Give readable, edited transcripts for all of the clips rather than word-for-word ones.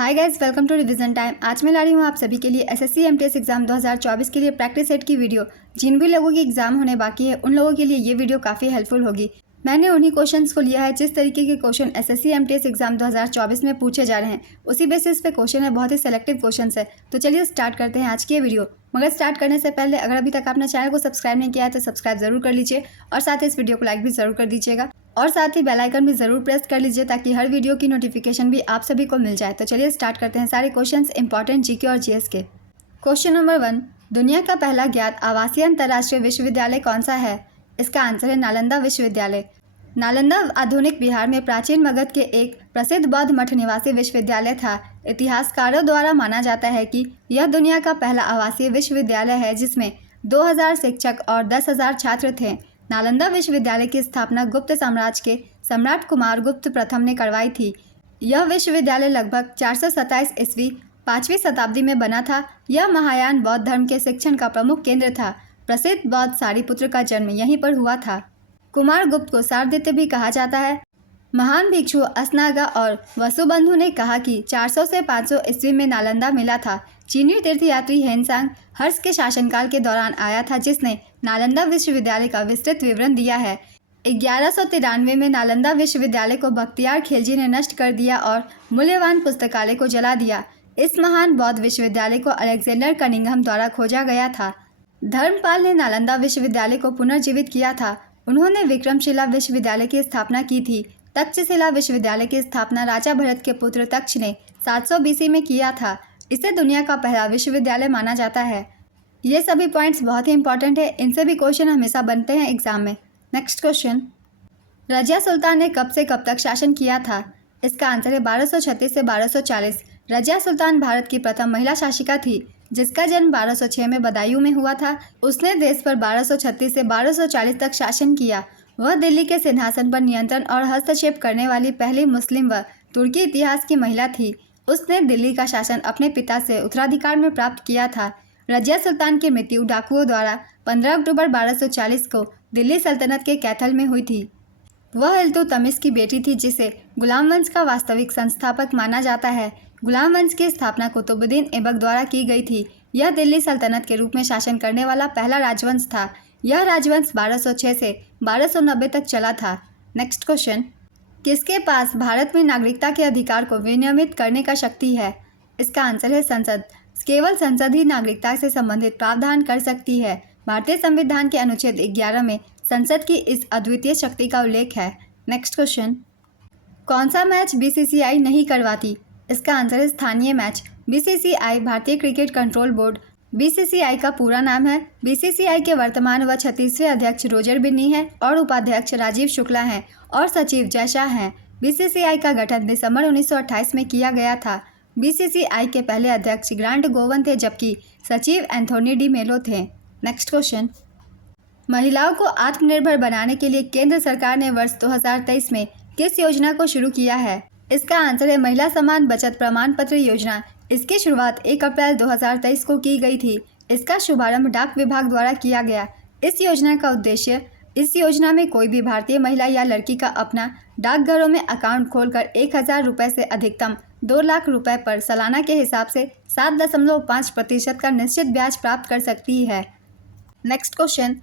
Hi guys, welcome to revision time. आज मैं ला रही हूँ आप सभी के लिए एसएससी एमटीएस एग्जाम 2024 के लिए प्रैक्टिस सेट की वीडियो। जिन भी लोगों की एग्जाम होने बाकी है उन लोगों के लिए ये वीडियो काफ़ी हेल्पफुल होगी। मैंने उन्हीं क्वेश्चंस को लिया है जिस तरीके के क्वेश्चन एसएससी एमटीएस एग्जाम 2024 में पूछे जा रहे हैं, उसी बेसिस पे क्वेश्चन है। बहुत ही सेलेक्टिव क्वेश्चन है। तो चलिए स्टार्ट करते हैं आज की ये वीडियो। मगर स्टार्ट करने से पहले अगर अभी तक आपने चैनल को सब्सक्राइब नहीं किया है तो सब्सक्राइब जरूर कर लीजिए और साथ ही इस वीडियो को लाइक भी जरूर कर दीजिएगा और साथ ही बेल आइकन भी जरूर प्रेस कर लीजिए ताकि हर वीडियो की नोटिफिकेशन भी आप सभी को मिल जाए। तो चलिए स्टार्ट करते हैं सारे क्वेश्चंस इंपॉर्टेंट जीके और जीएस के। क्वेश्चन नंबर 1, दुनिया का पहला ज्ञात आवासीय अंतर्राष्ट्रीय विश्वविद्यालय कौन सा है? इसका आंसर है नालंदा विश्वविद्यालय। नालंदा आधुनिक बिहार में प्राचीन मगध के एक प्रसिद्ध बौद्ध मठ निवासी विश्वविद्यालय था। इतिहासकारों द्वारा माना जाता है कि यह दुनिया का पहला आवासीय विश्वविद्यालय है जिसमें 2000 शिक्षक और 10,000 छात्र थे। नालंदा विश्वविद्यालय की स्थापना गुप्त साम्राज्य के सम्राट कुमार गुप्त प्रथम ने करवाई थी। यह विश्वविद्यालय लगभग 427 ईस्वी 5वीं शताब्दी में बना था। यह महायान बौद्ध धर्म के शिक्षण का प्रमुख केंद्र था। प्रसिद्ध बौद्ध सारिपुत्र का जन्म यहीं पर हुआ था। कुमार गुप्त को शारदित्य भी कहा जाता है। महान भिक्षु असनागा और वसुबंधु ने कहा कि 400 से 500 ईस्वी में नालंदा मिला था। चीनी तीर्थयात्री हेनसांग हर्ष के शासनकाल के दौरान आया था जिसने नालंदा विश्वविद्यालय का विस्तृत विवरण दिया है। 1193 में नालंदा विश्वविद्यालय को बख्तियार खिलजी ने नष्ट कर दिया और मूल्यवान पुस्तकालय को जला दिया। इस महान बौद्ध विश्वविद्यालय को अलेक्जेंडर कनिंघम द्वारा खोजा गया था। धर्मपाल ने नालंदा विश्वविद्यालय को पुनर्जीवित किया था। उन्होंने विक्रमशिला विश्वविद्यालय की स्थापना की थी। तक्षशिला विश्वविद्यालय की स्थापना राजा भरत के पुत्र तक्ष ने 700 बीसी में किया था। इसे दुनिया का पहला विश्वविद्यालय माना जाता है। ये सभी पॉइंट्स बहुत ही इंपॉर्टेंट है, इनसे भी क्वेश्चन हमेशा बनते हैं एग्जाम में। नेक्स्ट क्वेश्चन, रजिया सुल्तान ने कब से कब तक शासन किया था? इसका आंसर है 1236 से 1240। रजिया सुल्तान भारत की प्रथम महिला शासिका थी जिसका जन्म 1206 में बदायूं में हुआ था। उसने देश पर 1236 से 1240 तक शासन किया। वह दिल्ली के सिंहासन पर नियंत्रण और हस्तक्षेप करने वाली पहली मुस्लिम व तुर्की इतिहास की महिला थी। उसने दिल्ली का शासन अपने पिता से उत्तराधिकार में प्राप्त किया था। रजिया सुल्तान की मृत्यु डाकुओं द्वारा 15 अक्टूबर 1240 को दिल्ली सल्तनत के कैथल में हुई थी। वह इल्तुतमिश की बेटी थी जिसे गुलाम वंश का वास्तविक संस्थापक माना जाता है। गुलाम वंश की स्थापना कुतुबुद्दीन ऐबक द्वारा की गई थी। यह दिल्ली सल्तनत के रूप में शासन करने वाला पहला राजवंश था। यह राजवंश 1206 से 1290 तक चला था। नेक्स्ट क्वेश्चन, किसके पास भारत में नागरिकता के अधिकार को विनियमित करने का शक्ति है? इसका आंसर है संसद। केवल संसद ही नागरिकता से संबंधित प्रावधान कर सकती है। भारतीय संविधान के अनुच्छेद 11 में संसद की इस अद्वितीय शक्ति का उल्लेख है। नेक्स्ट क्वेश्चन, कौन सा मैच बीसीसीआई नहीं करवाती? इसका आंसर है स्थानीय मैच। बीसीसीआई भारतीय क्रिकेट कंट्रोल बोर्ड बीसीसीआई का पूरा नाम है। बीसीसीआई के वर्तमान व 36वें अध्यक्ष रोजर बिन्नी हैं और उपाध्यक्ष राजीव शुक्ला हैं और सचिव जय शाह हैं। बीसीसीआई का गठन दिसंबर 1928 में किया गया था। बीसीसीआई के पहले अध्यक्ष ग्रांट गोवन थे जबकि सचिव एंथोनी डी मेलो थे। नेक्स्ट क्वेश्चन, महिलाओं को आत्मनिर्भर बनाने के लिए केंद्र सरकार ने वर्ष 2023 में किस योजना को शुरू किया है? इसका आंसर है महिला समान बचत प्रमाण पत्र योजना। इसकी शुरुआत 1 अप्रैल 2023 को की गई थी। इसका शुभारंभ डाक विभाग द्वारा किया गया। इस योजना में कोई भी भारतीय महिला या लड़की का अपना डाकघरों में अकाउंट खोलकर 1000 रुपये से अधिकतम 2 लाख रुपए पर सालाना के हिसाब से 7.5% का निश्चित ब्याज प्राप्त कर सकती है। नेक्स्ट क्वेश्चन,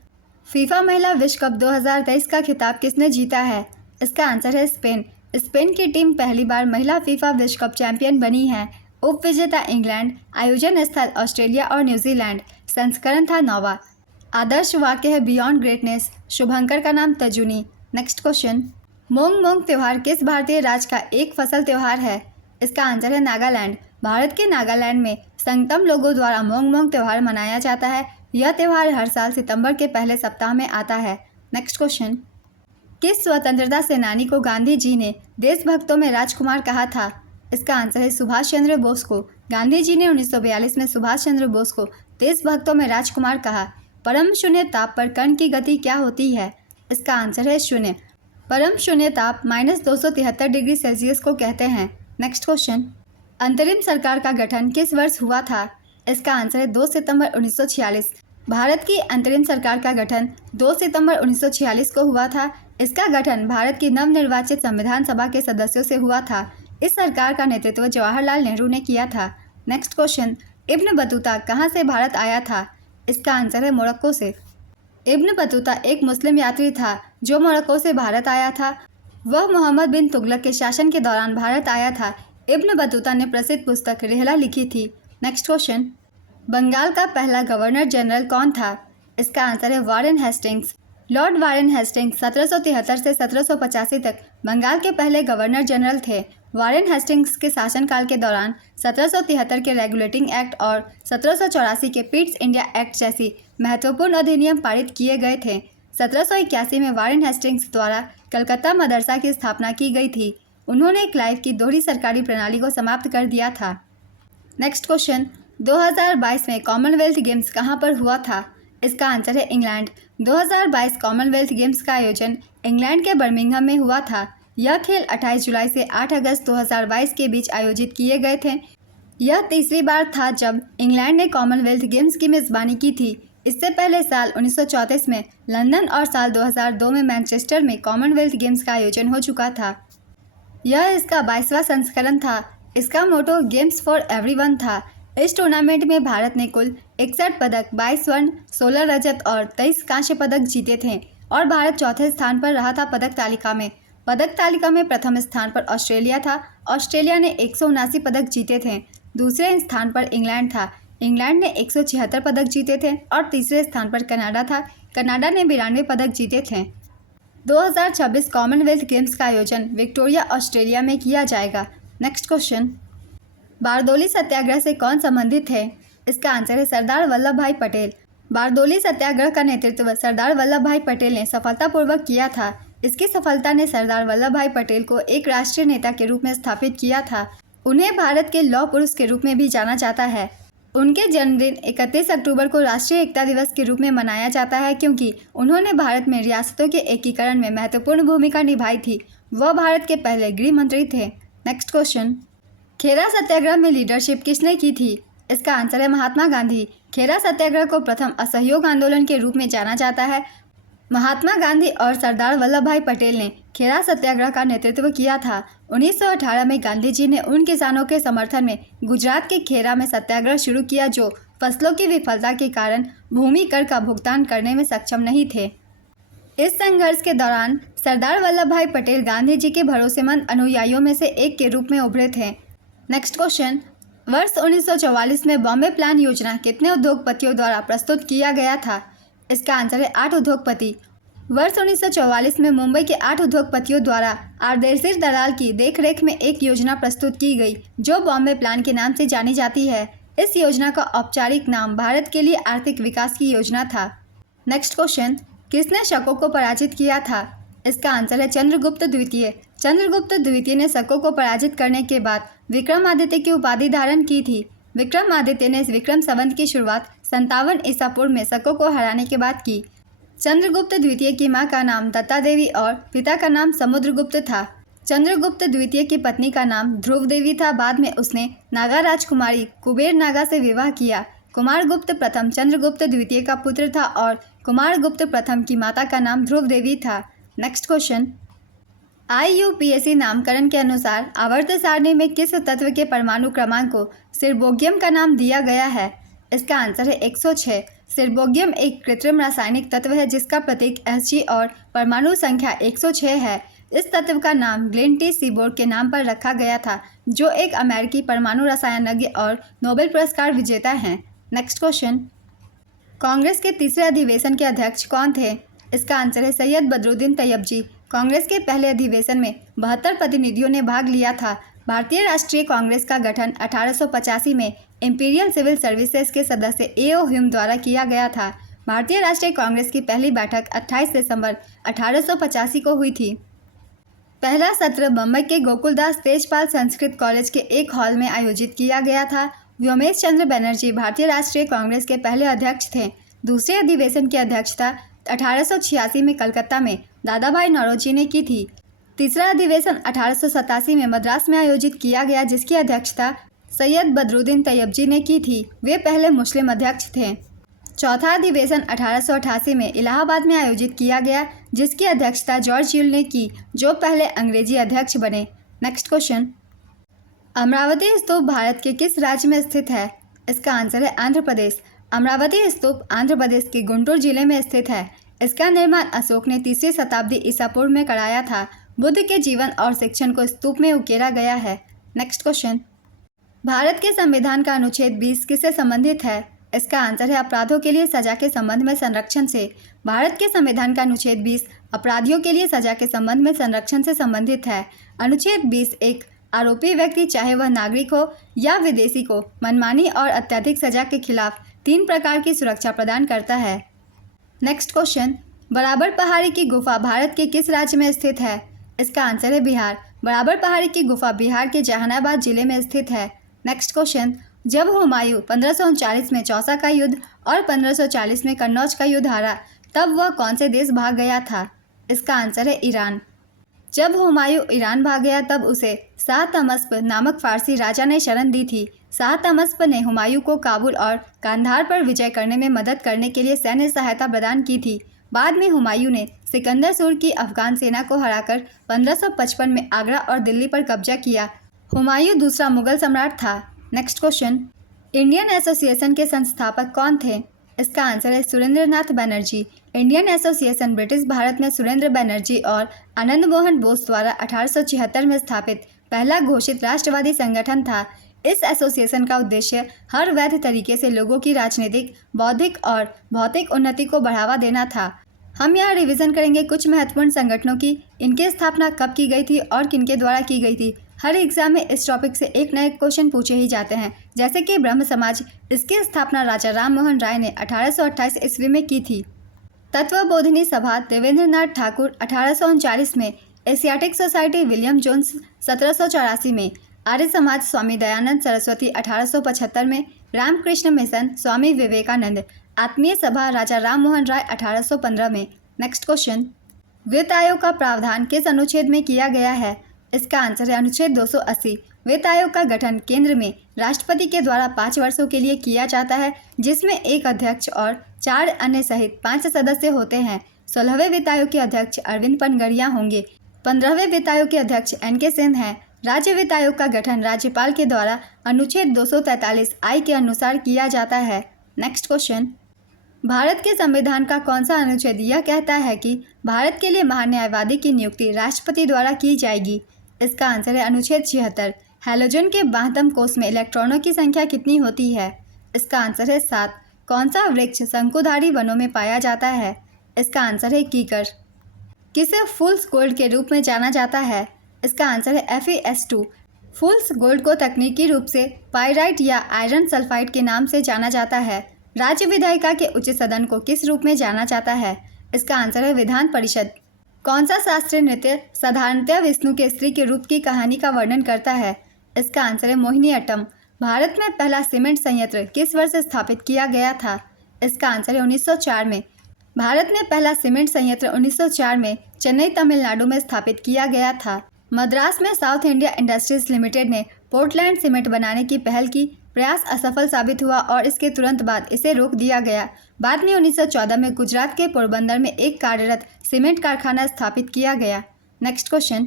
फीफा महिला विश्व कप 2023 का खिताब किसने जीता है? इसका आंसर है स्पेन। स्पेन की टीम पहली बार महिला फीफा विश्व कप चैंपियन बनी है। उपविजेता इंग्लैंड, आयोजन स्थल ऑस्ट्रेलिया और न्यूजीलैंड। संस्करण था 9वां। आदर्श वाक्य है बियॉन्ड ग्रेटनेस। शुभंकर का नाम तजुनी। नेक्स्ट क्वेश्चन, मोंग मोंग त्यौहार किस भारतीय राज्य का एक फसल त्यौहार है? इसका आंसर है नागालैंड। भारत के नागालैंड में संगतम लोगों द्वारा मोंग मोंग त्यौहार मनाया जाता है। यह त्यौहार हर साल सितंबर के पहले सप्ताह में आता है। नेक्स्ट क्वेश्चन, किस स्वतंत्रता सेनानी को गांधी जी ने देशभक्तों में राजकुमार कहा था? इसका आंसर है सुभाष चंद्र बोस को। गांधी जी ने 1942 में सुभाष चंद्र बोस को देशभक्तों में राजकुमार कहा। परम शून्य ताप पर कण की गति क्या होती है? इसका आंसर है शून्य। परम शून्य ताप -273 डिग्री सेल्सियस को कहते हैं। नेक्स्ट क्वेश्चन, अंतरिम सरकार का गठन किस वर्ष हुआ था? इसका आंसर है 2 सितंबर 1946। भारत की अंतरिम सरकार का गठन 2 सितंबर 1946 को हुआ था। इसका गठन भारत की नवनिर्वाचित संविधान सभा के सदस्यों से हुआ था। इस सरकार का नेतृत्व जवाहरलाल नेहरू ने किया था। नेक्स्ट क्वेश्चन, इब्न बतूता कहाँ से भारत आया था? इसका आंसर है मोरक्को से। इब्न बतूता एक मुस्लिम यात्री था जो मोरक्को से भारत आया था। वह मोहम्मद बिन तुगलक के शासन के दौरान भारत आया था। इब्न बतूता ने प्रसिद्ध पुस्तक रिहला लिखी थी। नेक्स्ट क्वेश्चन, बंगाल का पहला गवर्नर जनरल कौन था? इसका आंसर है Warren Hastings. Lord Warren Hastings 1773 से 1785 तक बंगाल के पहले गवर्नर जनरल थे। वारेन हेस्टिंग्स के शासनकाल के दौरान 1773 के रेगुलेटिंग एक्ट और 1784 के पिट्स इंडिया एक्ट जैसी महत्वपूर्ण अधिनियम पारित किए गए थे। 1781 में वारेन हेस्टिंग्स द्वारा कलकत्ता मदरसा की स्थापना की गई थी। उन्होंने क्लाइव की दोहरी सरकारी प्रणाली को समाप्त कर दिया था। नेक्स्ट क्वेश्चन, 2022 में कॉमनवेल्थ गेम्स कहाँ पर हुआ था? इसका आंसर है इंग्लैंड। 2022 कॉमनवेल्थ गेम्स का आयोजन इंग्लैंड के बर्मिंघम में हुआ था। यह खेल 28 जुलाई से 8 अगस्त 2022 के बीच आयोजित किए गए थे। यह तीसरी बार था जब इंग्लैंड ने कॉमनवेल्थ गेम्स की मेज़बानी की थी। इससे पहले साल 1934 में लंदन और साल 2002 में मैनचेस्टर में कॉमनवेल्थ गेम्स का आयोजन हो चुका था। यह इसका 22वां संस्करण था। इसका मोटो गेम्स फॉर एवरीवन था। इस टूर्नामेंट में भारत ने कुल 61 पदक, 22 स्वर्ण, 16 रजत और 23 कांस्य पदक जीते थे और भारत चौथे स्थान पर रहा था पदक तालिका में। पदक तालिका में प्रथम स्थान पर ऑस्ट्रेलिया था। ऑस्ट्रेलिया ने 179 पदक जीते थे। दूसरे स्थान पर इंग्लैंड था। इंग्लैंड ने 176 पदक जीते थे और तीसरे स्थान पर कनाडा था। कनाडा ने 92 पदक जीते थे। 2026 कॉमनवेल्थ गेम्स का आयोजन विक्टोरिया, ऑस्ट्रेलिया में किया जाएगा। नेक्स्ट क्वेश्चन, बारदोली सत्याग्रह से कौन संबंधित है? इसका आंसर है सरदार वल्लभ भाई पटेल। बारदोली सत्याग्रह का नेतृत्व सरदार वल्लभ भाई पटेल ने सफलतापूर्वक किया था। इसकी सफलता ने सरदार वल्लभ भाई पटेल को एक राष्ट्रीय नेता के रूप में स्थापित किया था। उन्हें भारत के लौह पुरुष के रूप में भी जाना जाता है। उनके जन्मदिन 31 अक्टूबर को राष्ट्रीय एकता दिवस के रूप में मनाया जाता है क्योंकि उन्होंने भारत में रियासतों के एकीकरण में महत्वपूर्ण भूमिका निभाई थी। वह भारत के पहले गृह मंत्री थे। नेक्स्ट क्वेश्चन, खेरा सत्याग्रह में लीडरशिप किसने की थी? इसका आंसर है महात्मा गांधी। खेरा सत्याग्रह को प्रथम असहयोग आंदोलन के रूप में जाना जाता है। महात्मा गांधी और सरदार वल्लभ भाई पटेल ने खेरा सत्याग्रह का नेतृत्व किया था। 1918 में गांधी जी ने उन किसानों के समर्थन में गुजरात के खेरा में सत्याग्रह शुरू किया जो फसलों की विफलता के कारण भूमि कर का भुगतान करने में सक्षम नहीं थे। इस संघर्ष के दौरान सरदार वल्लभ भाई पटेल गांधी जी के भरोसेमंद अनुयायियों में से एक के रूप में उभरे थे। नेक्स्ट क्वेश्चन, वर्ष 1944 में बॉम्बे प्लान योजना कितने उद्योगपतियों द्वारा प्रस्तुत किया गया था? इसका आंसर है 8 उद्योगपति। वर्ष 1944 में मुंबई के 8 उद्योगपतियों द्वारा आरदेसी दलाल की देखरेख में एक योजना प्रस्तुत की गई जो बॉम्बे प्लान के नाम से जानी जाती है। इस योजना का औपचारिक नाम भारत के लिए आर्थिक विकास की योजना था। नेक्स्ट क्वेश्चन, किसने शकों को पराजित किया था? इसका आंसर है चंद्रगुप्त द्वितीय। चंद्रगुप्त द्वितीय ने शकों को पराजित करने के बाद विक्रमादित्य की उपाधि धारण की थी। विक्रमादित्य ने विक्रम संवत की शुरुआत 57 ईसा पूर्व में शकों को हराने के बाद की। चंद्रगुप्त द्वितीय की मां का नाम दत्ता देवी और पिता का नाम समुद्रगुप्त था। चंद्रगुप्त द्वितीय की पत्नी का नाम ध्रुव देवी था। बाद में उसने नागा राजकुमारी कुबेर नागा से विवाह किया। कुमारगुप्त प्रथम चंद्रगुप्त द्वितीय का पुत्र था और कुमारगुप्त प्रथम की माता का नाम ध्रुव देवी था। नेक्स्ट क्वेश्चन, IUPAC नामकरण के अनुसार आवर्त सारणी में किस तत्व के परमाणु क्रमांक को सिर्बोगियम का नाम दिया गया है? इसका आंसर है 106। सिर्बोगियम एक कृत्रिम रासायनिक तत्व है जिसका प्रतीक Hg और परमाणु संख्या 106 है। इस तत्व का नाम ग्लेन टी सीबोर्ग के नाम पर रखा गया था जो एक अमेरिकी परमाणु रसायनज्ञ और नोबेल पुरस्कार विजेता हैं। नेक्स्ट क्वेश्चन, कांग्रेस के तीसरे अधिवेशन के अध्यक्ष कौन थे? इसका आंसर है सैयद बदरुद्दीन तैयब जी। कांग्रेस के पहले अधिवेशन में 72 प्रतिनिधियों ने भाग लिया था। भारतीय राष्ट्रीय कांग्रेस का गठन 1885 में इंपीरियल सिविल सर्विसेज के सदस्य A.O. ह्यूम द्वारा किया गया था। भारतीय राष्ट्रीय कांग्रेस की पहली बैठक 28 दिसंबर 1885 को हुई थी। पहला सत्र बम्बई के गोकुलदास तेजपाल संस्कृत कॉलेज के एक हॉल में आयोजित किया गया था। व्योमेश चंद्र बनर्जी भारतीय राष्ट्रीय कांग्रेस के पहले अध्यक्ष थे। दूसरे अधिवेशन की अध्यक्षता 1886 में कलकत्ता में दादा भाई नौरोजी ने की थी। तीसरा अधिवेशन 1887 में मद्रास में आयोजित किया गया जिसकी अध्यक्षता सैयद बदरुद्दीन तैयब जी ने की थी। वे पहले मुस्लिम अध्यक्ष थे। चौथा अधिवेशन 1888 में इलाहाबाद में आयोजित किया गया जिसकी अध्यक्षता जॉर्ज यूल ने की जो पहले अंग्रेजी अध्यक्ष बने। नेक्स्ट क्वेश्चन, अमरावती स्तूप भारत के किस राज्य में स्थित है? इसका आंसर है आंध्र प्रदेश। अमरावती स्तूप आंध्र प्रदेश के गुंटूर जिले में स्थित है। इसका निर्माण अशोक ने 3वीं शताब्दी ईसा पूर्व में कराया था। बुद्ध के जीवन और शिक्षण को स्तूप में उकेरा गया है। नेक्स्ट क्वेश्चन, भारत के संविधान का अनुच्छेद 20 किससे संबंधित है? इसका आंसर है अपराधों के लिए सजा के संबंध में संरक्षण से। भारत के संविधान का अनुच्छेद 20 अपराधियों के लिए सजा के संबंध में संरक्षण से संबंधित है। अनुच्छेद 20 एक आरोपी व्यक्ति चाहे वह नागरिक हो या विदेशी को मनमानी और अत्यधिक सजा के खिलाफ 3 प्रकार की सुरक्षा प्रदान करता है। नेक्स्ट क्वेश्चन, बराबर पहाड़ी की गुफा भारत के किस राज्य में स्थित है? इसका आंसर है बिहार। बराबर पहाड़ी की गुफा बिहार के जहानाबाद जिले में स्थित है। नेक्स्ट क्वेश्चन, जब हुमायूं 1539 में चौसा का युद्ध और 1540 में कन्नौज का युद्ध हारा तब वह कौन से देश भाग गया था? इसका आंसर है ईरान। जब हुमायूं ईरान भाग गया तब उसे शाह तमस्प नामक फारसी राजा ने शरण दी थी। शाह तमस्प ने हुमायूं को काबुल और कांधार पर विजय करने में मदद करने के लिए सैन्य सहायता प्रदान की थी। बाद में हुमायूं ने सिकंदर सूर की अफगान सेना को हराकर 1555 में आगरा और दिल्ली पर कब्जा किया। हुमायूं दूसरा मुगल सम्राट था। नेक्स्ट क्वेश्चन, इंडियन एसोसिएशन के संस्थापक कौन थे? इसका आंसर है Surendranath Banerjee. Indian association British Bharat में सुरेंद्र बनर्जी और आनंद मोहन बोस द्वारा 1876 में स्थापित पहला घोषित राष्ट्रवादी संगठन था। इस एसोसिएशन का उद्देश्य हर वैध तरीके से लोगों की राजनीतिक, बौद्धिक और भौतिक उन्नति को बढ़ावा देना था। हम यहाँ रिवीजन करेंगे कुछ महत्वपूर्ण संगठनों की, इनकी स्थापना कब की गई थी और किनके द्वारा की गई थी। हर एग्जाम में इस टॉपिक से एक नए क्वेश्चन पूछे ही जाते हैं, जैसे कि ब्रह्म समाज, इसकी स्थापना राजा राम मोहन राय ने 1828 ईस्वी में की थी। तत्वबोधिनी सभा देवेंद्रनाथ ठाकुर 1839 में, एशियाटिक सोसाइटी विलियम जोन्स 1784 में, आर्य समाज स्वामी दयानंद सरस्वती 1875 में, रामकृष्ण मिशन स्वामी विवेकानंद, आत्मीय सभा राजा राम मोहन राय 1815 में। नेक्स्ट क्वेश्चन, वित्त आयोग का प्रावधान किस अनुच्छेद में किया गया है? इसका आंसर है अनुच्छेद 280। वित्त आयोग का गठन केंद्र में राष्ट्रपति के द्वारा 5 वर्षों के लिए किया जाता है, जिसमें एक अध्यक्ष और 4 अन्य सहित 5 सदस्य होते हैं। 16वें वित्त आयोग के अध्यक्ष अरविंद पनगड़िया होंगे। 15वें वित्त आयोग के अध्यक्ष NK सेन हैं। राज्य वित्त आयोग का गठन राज्यपाल के द्वारा अनुच्छेद 243 आई के अनुसार किया जाता है। नेक्स्ट क्वेश्चन, भारत के संविधान का कौन सा अनुच्छेद यह कहता है कि भारत के लिए महान्यायवादी की नियुक्ति राष्ट्रपति द्वारा की जाएगी? इसका आंसर है अनुच्छेद 76। हैलोजन के 12वें कोष में इलेक्ट्रॉनों की संख्या कितनी होती है? इसका आंसर है 7। कौन सा वृक्ष शंकुधारी वनों में पाया जाता है? इसका आंसर है कीकर। किसे फूल्स गोल्ड के रूप में जाना जाता है? इसका आंसर है FeS2। फूल्स गोल्ड को तकनीकी रूप से पाइराइट या आयरन सल्फाइड के नाम से जाना जाता है। राज्य विधायिका के उच्च सदन को किस रूप में जाना जाता है? इसका आंसर है विधान परिषद। कौन सा शास्त्रीय नृत्य साधारणतः विष्णु के स्त्री के रूप की कहानी का वर्णन करता है? इसका आंसर है मोहिनीअट्टम। भारत में पहला सीमेंट संयंत्र किस वर्ष स्थापित किया गया था? इसका आंसर है 1904 में। भारत में पहला सीमेंट संयंत्र 1904 में चेन्नई तमिलनाडु में स्थापित किया गया था। मद्रास में साउथ इंडिया इंडस्ट्रीज लिमिटेड ने पोर्टलैंड सीमेंट बनाने की पहल की, प्रयास असफल साबित हुआ और इसके तुरंत बाद इसे रोक दिया गया। बाद में 1914 में गुजरात के पोरबंदर में एक कार्यरत सीमेंट कारखाना स्थापित किया गया। नेक्स्ट क्वेश्चन,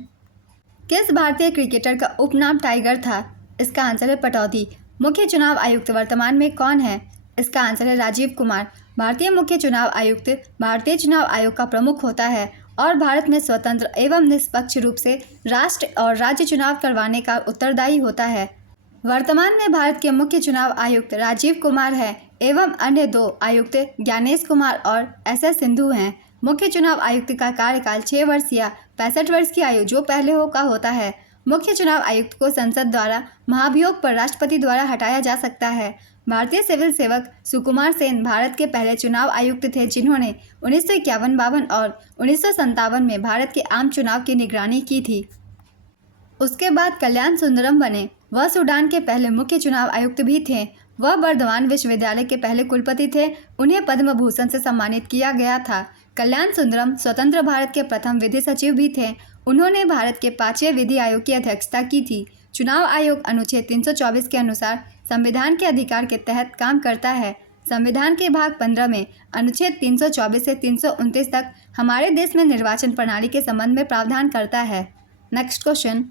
किस भारतीय क्रिकेटर का उपनाम टाइगर था? इसका आंसर है पटौदी। मुख्य चुनाव आयुक्त वर्तमान में कौन है? इसका आंसर है राजीव कुमार। भारतीय मुख्य चुनाव आयुक्त भारतीय चुनाव आयोग का प्रमुख होता है और भारत में स्वतंत्र एवं निष्पक्ष रूप से राष्ट्र और राज्य चुनाव करवाने का उत्तरदायी होता है। वर्तमान में भारत के मुख्य चुनाव आयुक्त राजीव कुमार है एवं अन्य 2 आयुक्त ज्ञानेश कुमार और SS सिंधु हैं। मुख्य चुनाव आयुक्त का कार्यकाल 6 वर्ष या 65 वर्ष की आयु जो पहले हो का होता है। मुख्य चुनाव आयुक्त को संसद द्वारा महाभियोग पर राष्ट्रपति द्वारा हटाया जा सकता है। भारतीय सिविल सेवक सुकुमार सेन भारत के पहले चुनाव आयुक्त थे, जिन्होंने 1951-52 और 1957 में भारत के आम चुनाव की निगरानी की थी। उसके बाद कल्याण सुंदरम बने। वह सूडान के पहले मुख्य चुनाव आयुक्त भी थे। वह बर्धमान विश्वविद्यालय के पहले कुलपति थे। उन्हें पद्म भूषण से सम्मानित किया गया था। कल्याण सुंदरम स्वतंत्र भारत के प्रथम विधि सचिव भी थे। उन्होंने भारत के 5वें विधि आयोग की अध्यक्षता की थी। चुनाव आयोग अनुच्छेद 324 के अनुसार संविधान के अधिकार के तहत काम करता है। संविधान के भाग 15 में अनुच्छेद 324 से 329 तक हमारे देश में निर्वाचन प्रणाली के संबंध में प्रावधान करता है। नेक्स्ट क्वेश्चन,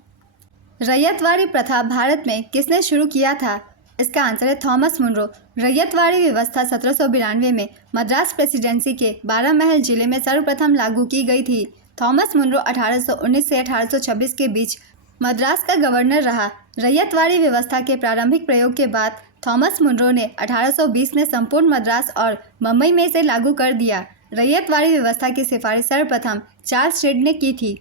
रैयतवाड़ी प्रथा भारत में किसने शुरू किया था? इसका आंसर है थॉमस मुनरो। रैयतवाड़ी व्यवस्था 1792 में मद्रास प्रेसिडेंसी के 12 महल जिले में सर्वप्रथम लागू की गई थी। थॉमस मुनरो 1819 से 1826 के बीच मद्रास का गवर्नर रहा। रैयतवाड़ी व्यवस्था के प्रारंभिक प्रयोग के बाद थॉमस मुनरो ने 1820 में संपूर्ण मद्रास और मुंबई में इसे लागू कर दिया। रैयतवाड़ी व्यवस्था की सिफारिश सर्वप्रथम चार्ल्स रीड ने की थी।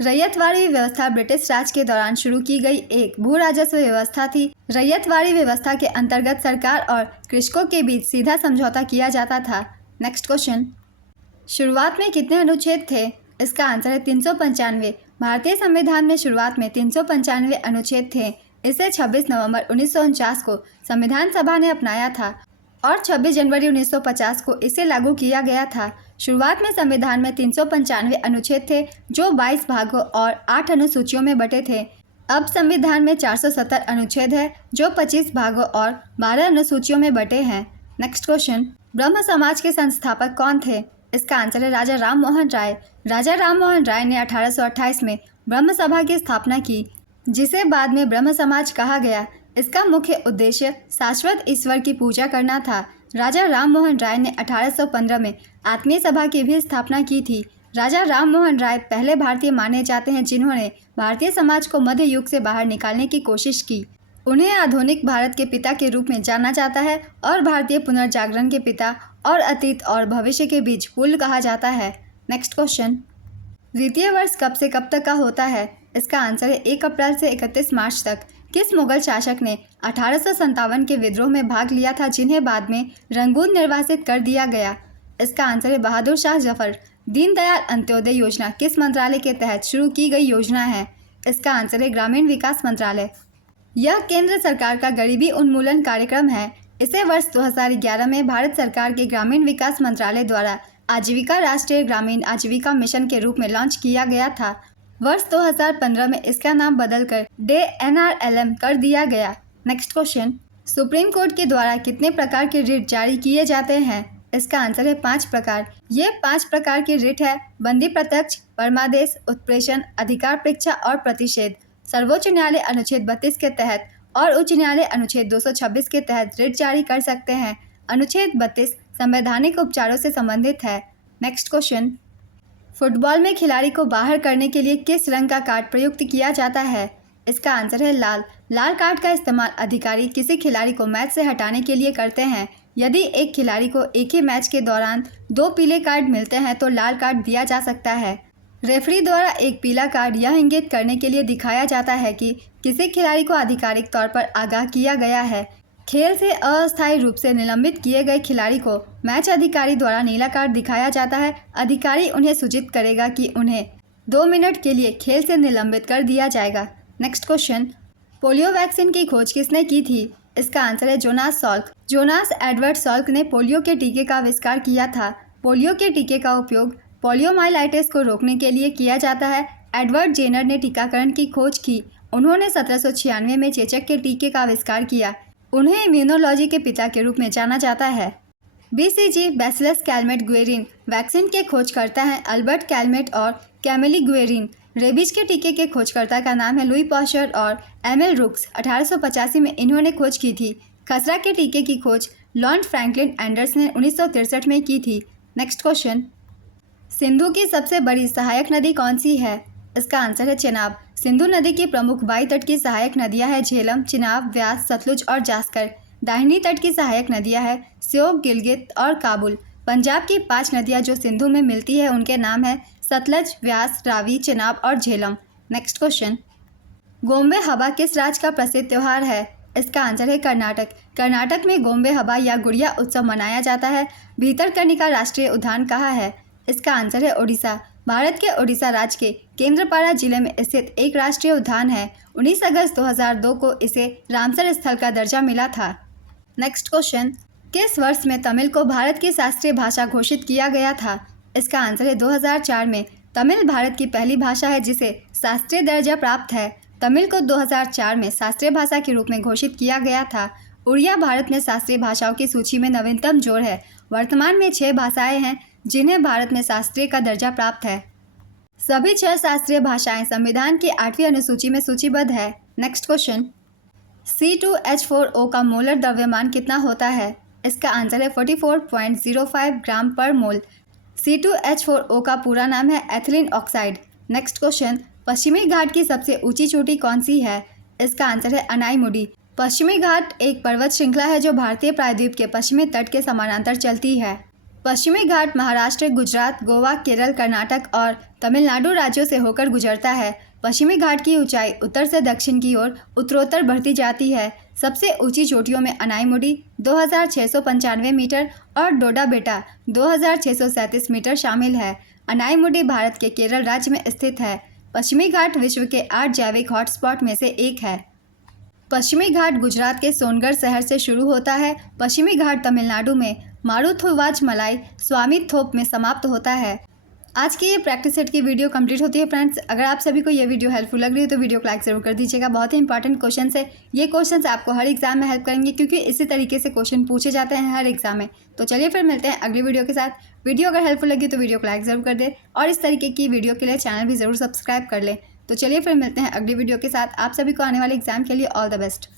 रैयतवाड़ी व्यवस्था ब्रिटिश राज के दौरान शुरू की गई एक भू राजस्व व्यवस्था थी। रैयतवाड़ी व्यवस्था के अंतर्गत सरकार और कृषकों के बीच सीधा समझौता किया जाता था। नेक्स्ट क्वेश्चन, शुरुआत में कितने अनुच्छेद थे? इसका आंसर है 395। भारतीय संविधान में शुरुआत में 395 अनुच्छेद थे। इसे 26 नवंबर 1949 को संविधान सभा ने अपनाया था और 26 जनवरी 1950 को इसे लागू किया गया था। शुरुआत में संविधान में 395 अनुच्छेद थे जो 22 भागों और 8 अनुसूचियों में बटे थे। अब संविधान में 470 अनुच्छेद है जो 25 भागों और 12 अनुसूचियों में बटे हैं। नेक्स्ट क्वेश्चन, ब्रह्म समाज के संस्थापक कौन थे? इसका आंसर है राजा राम मोहन राय। राजा राम मोहन राय ने 1828 में ब्रह्म सभा की स्थापना की, जिसे बाद में ब्रह्म समाज कहा गया। इसका मुख्य उद्देश्य शाश्वत ईश्वर की पूजा करना था। राजा राम मोहन राय ने 1815 में आत्मीय सभा की भी स्थापना की थी। राजा राम मोहन राय पहले भारतीय माने जाते हैं जिन्होंने भारतीय समाज को मध्य युग से बाहर निकालने की कोशिश की। उन्हें आधुनिक भारत के पिता के रूप में जाना जाता है और भारतीय पुनर्जागरण के पिता और अतीत और भविष्य के बीच पुल कहा जाता है। नेक्स्ट क्वेश्चन, द्वितीय वर्ष कब से कब तक का होता है? इसका आंसर है 1 अप्रैल से 31 मार्च तक। किस मुगल शासक ने 1857 के विद्रोह में भाग लिया था जिन्हें बाद में रंगून निर्वासित कर दिया गया? इसका आंसर है बहादुर शाह जफर। दीनदयाल अंत्योदय योजना किस मंत्रालय के तहत शुरू की गई योजना है? इसका आंसर है ग्रामीण विकास मंत्रालय। यह केंद्र सरकार का गरीबी उन्मूलन कार्यक्रम है। इसे वर्ष 2011 में भारत सरकार के ग्रामीण विकास मंत्रालय द्वारा आजीविका राष्ट्रीय ग्रामीण आजीविका मिशन के रूप में लॉन्च किया गया था। वर्ष 2015 में इसका नाम बदलकर DNRLM कर दिया गया। नेक्स्ट क्वेश्चन, सुप्रीम कोर्ट के द्वारा कितने प्रकार के रिट जारी किए जाते हैं? इसका आंसर है 5 प्रकार। ये 5 प्रकार के रिट है: बंदी प्रत्यक्ष, परमादेश, उत्प्रेषण, अधिकार परीक्षा और प्रतिषेध। सर्वोच्च न्यायालय अनुच्छेद 32 के तहत और उच्च न्यायालय अनुच्छेद 226 के तहत रिट जारी कर सकते हैं। अनुच्छेद 32 संवैधानिक उपचारों से संबंधित है। नेक्स्ट क्वेश्चन, फुटबॉल में खिलाड़ी को बाहर करने के लिए किस रंग का कार्ड प्रयुक्त किया जाता है? इसका आंसर है लाल। लाल कार्ड का इस्तेमाल अधिकारी किसी खिलाड़ी को मैच से हटाने के लिए करते हैं। यदि एक खिलाड़ी को एक ही मैच के दौरान 2 पीले कार्ड मिलते हैं तो लाल कार्ड दिया जा सकता है। रेफरी द्वारा एक पीला कार्ड यह इंगित करने के लिए दिखाया जाता है कि किसी खिलाड़ी को आधिकारिक तौर पर आगाह किया गया है। खेल से अस्थायी रूप से निलंबित किए गए खिलाड़ी को मैच अधिकारी द्वारा नीला कार्ड दिखाया जाता है। अधिकारी उन्हें सूचित करेगा कि उन्हें 2 मिनट के लिए खेल से निलंबित कर दिया जाएगा। नेक्स्ट क्वेश्चन, पोलियो वैक्सीन की खोज किसने की थी? इसका आंसर है Jonas Salk. Jonas Edward Salk ने पोलियो के टीके का आविष्कार किया था। पोलियो के टीके का उपयोग पोलियोमाइलाइटिस को रोकने के लिए किया जाता है। एडवर्ड जेनर ने टीकाकरण की खोज की। उन्होंने 1796 में चेचक के टीके का आविष्कार किया। उन्हें इम्यूनोलॉजी के पिता के रूप में जाना जाता है। BCG bacillus Calmette Guerin vaccine के खोजकर्ता हैं अल्बर्ट कैलमेट और कैमिली गुएरिन। रेबीज के टीके के खोजकर्ता का नाम है लुई पाश्चर और एमिल रुक्स। 1885 में इन्होंने खोज की थी। खसरा के टीके की खोज लॉर्ड फ्रैंकलिन एंडर्स ने 1963 में की थी। नेक्स्ट क्वेश्चन, सिंधु की सबसे बड़ी सहायक नदी कौन सी है? इसका आंसर है चेनाब। सिंधु नदी की प्रमुख बाई तट की सहायक नदियां हैं झेलम, चिनाब, व्यास, सतलुज और जास्कर। दाहिनी तट की सहायक नदियां हैं श्योक, गिलगित और काबुल। पंजाब की 5 नदियां जो सिंधु में मिलती है उनके नाम है सतलज, व्यास, रावी, चिनाब और झेलम। नेक्स्ट क्वेश्चन, गोम्बे हवा किस राज्य का प्रसिद्ध त्यौहार है? इसका आंसर है कर्नाटक। कर्नाटक में गोम्बे हवा या गुड़िया उत्सव मनाया जाता है। भीतरकनिका राष्ट्रीय उद्यान कहाँ है? इसका आंसर है ओडिशा। भारत के ओडिशा राज्य के केंद्रपाड़ा जिले में स्थित एक राष्ट्रीय उद्यान है। 19 अगस्त 2002 को इसे रामसर स्थल का दर्जा मिला था। नेक्स्ट क्वेश्चन, किस वर्ष में तमिल को भारत की शास्त्रीय भाषा घोषित किया गया था? इसका आंसर है 2004 में। तमिल भारत की पहली भाषा है जिसे शास्त्रीय दर्जा प्राप्त है। तमिल को 2004 में शास्त्रीय भाषा के रूप में घोषित किया गया था। उड़िया भारत में शास्त्रीय भाषाओं की सूची में नवीनतम जोड़ है। वर्तमान में 6 भाषाएं हैं जिन्हें भारत में शास्त्रीय का दर्जा प्राप्त है। सभी 6 शास्त्रीय भाषाएं संविधान की 8वीं अनुसूची में सूचीबद्ध है। नेक्स्ट क्वेश्चन, C2H4O का मोलर द्रव्यमान कितना होता है? इसका आंसर है 44.05 ग्राम पर मोल। C2H4O का पूरा नाम है एथिलीन ऑक्साइड। नेक्स्ट क्वेश्चन, पश्चिमी घाट की सबसे ऊंची चोटी कौन सी है? इसका आंसर है अनाईमुडी। पश्चिमी घाट एक पर्वत श्रृंखला है जो भारतीय प्रायद्वीप के पश्चिमी तट के समानांतर चलती है। पश्चिमी घाट महाराष्ट्र, गुजरात, गोवा, केरल, कर्नाटक और तमिलनाडु राज्यों से होकर गुजरता है। पश्चिमी घाट की ऊंचाई उत्तर से दक्षिण की ओर उत्तरोत्तर बढ़ती जाती है। सबसे ऊंची चोटियों में अनाईमुडी 2695 मीटर और डोडा बेटा 2637 मीटर शामिल है। अनाईमुडी भारत के केरल राज्य में स्थित है। पश्चिमी घाट विश्व के 8 जैविक हॉटस्पॉट में से एक है। पश्चिमी घाट गुजरात के सोनगढ़ शहर से शुरू होता है। पश्चिमी घाट तमिलनाडु में मारुथुवाचमलाई स्वामीथोप में समाप्त होता है। आज की ये प्रैक्टिस सेट की वीडियो कंप्लीट होती है फ्रेंड्स। अगर आप सभी को ये वीडियो हेल्पफुल लग रही है तो वीडियो को लाइक जरूर कर दीजिएगा। बहुत ही इंपॉर्टेंट क्वेश्चन है। ये क्वेश्चन आपको हर एग्जाम में हेल्प करेंगे क्योंकि इसी तरीके से क्वेश्चन पूछे जाते हैं हर एग्जाम में। तो चलिए फिर मिलते हैं अगली वीडियो के साथ। वीडियो अगर हेल्पफुल लगी तो वीडियो को लाइक ज़रूर कर दे और इस तरीके की वीडियो के लिए चैनल भी ज़रूर सब्सक्राइब कर लें। तो चलिए फिर मिलते हैं अगली वीडियो के साथ। आप सभी को आने वाले एग्जाम के लिए ऑल द बेस्ट।